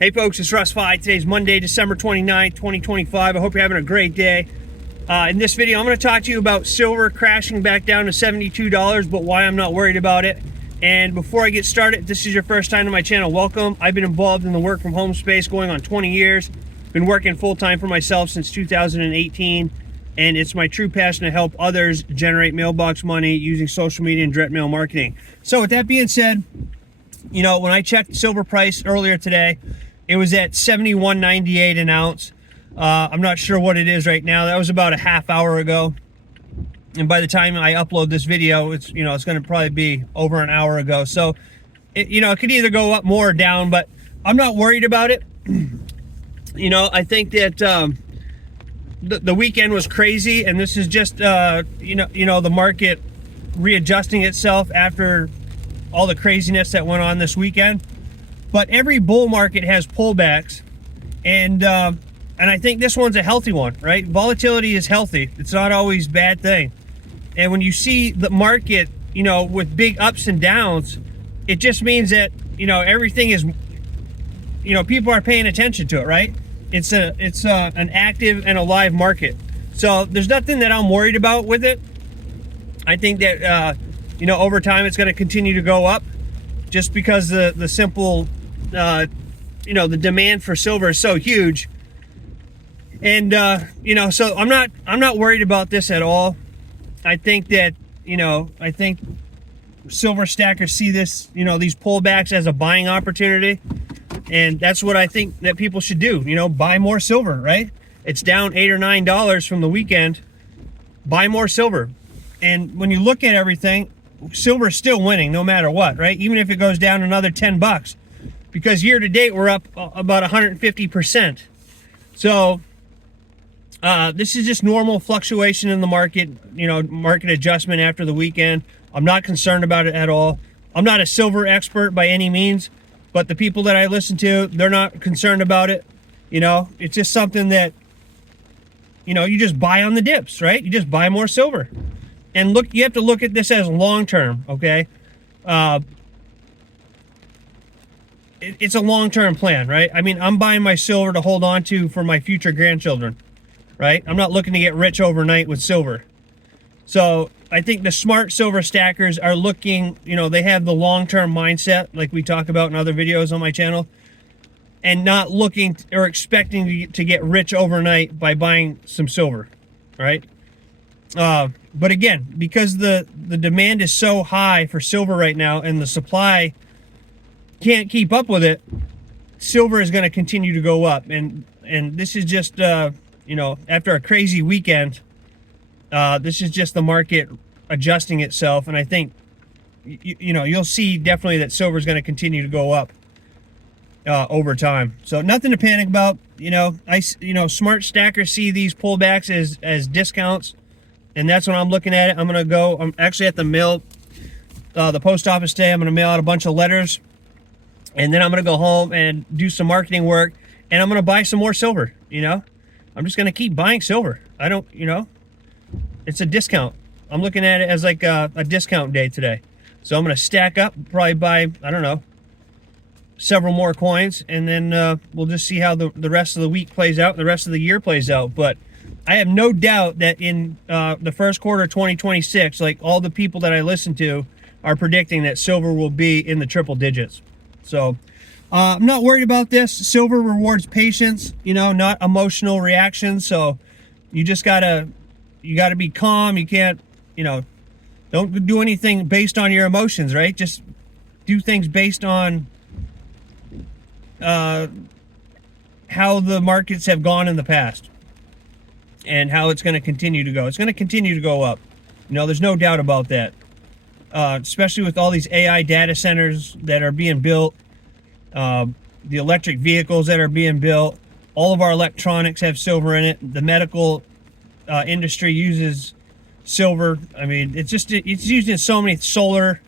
Hey folks, it's Russ. Today's Monday, December 29th, 2025. I hope you're having a great day. In this video, I'm going to talk to you about silver crashing back down to $72, but why I'm not worried about it. And before I get started, if this is your first time to my channel, welcome. I've been involved in the work from home space going on 20 years. Been working full-time for myself since 2018, and it's my true passion to help others generate mailbox money using social media and direct mail marketing. So with that being said, you know, when I checked silver price earlier today, it was at $71.98 an ounce. I'm not sure what it is right now. That was about a half hour ago. And by the time I upload this video, it's going to probably be over an hour ago. So, it could either go up more or down, but I'm not worried about it. I think that the weekend was crazy, and this is just the market readjusting itself after all the craziness that went on this weekend. But every bull market has pullbacks, and I think this one's a healthy one, right? Volatility is healthy. It's not always a bad thing. And when you see the market, with big ups and downs, it just means that, everything is, people are paying attention to it, right? It's an active and alive market. So there's nothing that I'm worried about with it. I think that, over time it's going to continue to go up just because the simple, the demand for silver is so huge. And, so I'm not worried about this at all. I think that, I think silver stackers see this, these pullbacks as a buying opportunity. And that's what I think that people should do, buy more silver, right? It's down $8 or $9 from the weekend. Buy more silver. And when you look at everything, silver is still winning no matter what, right? Even if it goes down another $10, because year to date, we're up about 150%. So, this is just normal fluctuation in the market, market adjustment after the weekend. I'm not concerned about it at all. I'm not a silver expert by any means, but the people that I listen to, they're not concerned about it. It's just something that, you just buy on the dips, right? You just buy more silver. And look, you have to look at this as long-term, okay? It's a long-term plan, right? I mean, I'm buying my silver to hold on to for my future grandchildren. Right? I'm not looking to get rich overnight with silver. So I think the smart silver stackers are looking, they have the long-term mindset like we talk about in other videos on my channel, and not looking or expecting to get rich overnight by buying some silver, right? But again, because the demand is so high for silver right now and the supply can't keep up with it, silver is going to continue to go up. And this is just... after a crazy weekend, this is just the market adjusting itself. And I think, you'll see definitely that silver is going to continue to go up over time. So nothing to panic about. Smart stackers see these pullbacks as discounts. And that's when I'm looking at it. I'm actually at the post office today. I'm going to mail out a bunch of letters. And then I'm going to go home and do some marketing work. And I'm going to buy some more silver, I'm just going to keep buying silver. I don't, it's a discount. I'm looking at it as like a discount day today. So I'm going to stack up, probably buy, I don't know, several more coins. And then we'll just see how the rest of the week plays out, the rest of the year plays out. But I have no doubt that in the first quarter of 2026, like all the people that I listen to are predicting that silver will be in the triple digits. So... I'm not worried about this. Silver rewards patience, not emotional reactions. So you just gotta be calm. You can't, don't do anything based on your emotions, right? Just do things based on how the markets have gone in the past and how it's going to continue to go. It's going to continue to go up. There's no doubt about that. Especially with all these AI data centers that are being built. The electric vehicles that are being built, all of our electronics have silver in it. The medical industry uses silver. I mean, it's used in so many solar,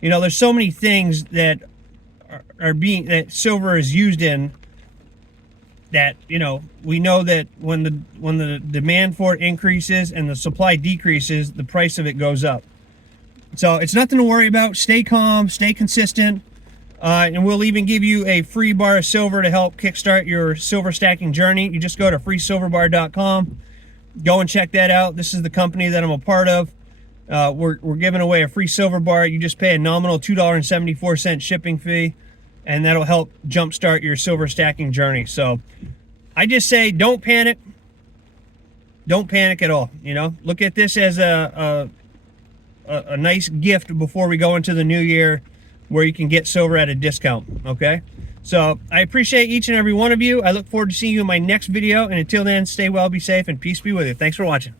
there's so many things that that silver is used in that, we know that when the demand for it increases and the supply decreases, the price of it goes up. So it's nothing to worry about. Stay calm, stay consistent. And we'll even give you a free bar of silver to help kickstart your silver stacking journey. You just go to freesilverbar.com. Go and check that out. This is the company that I'm a part of. We're giving away a free silver bar. You just pay a nominal $2.74 shipping fee, and that'll help jumpstart your silver stacking journey. So I just say, don't panic. Don't panic at all. You know, look at this as a nice gift before we go into the new year, where you can get silver at a discount. Okay, so I appreciate each and every one of you. I look forward to seeing you in my next video, and until then, stay well, be safe, and peace be with you. Thanks for watching.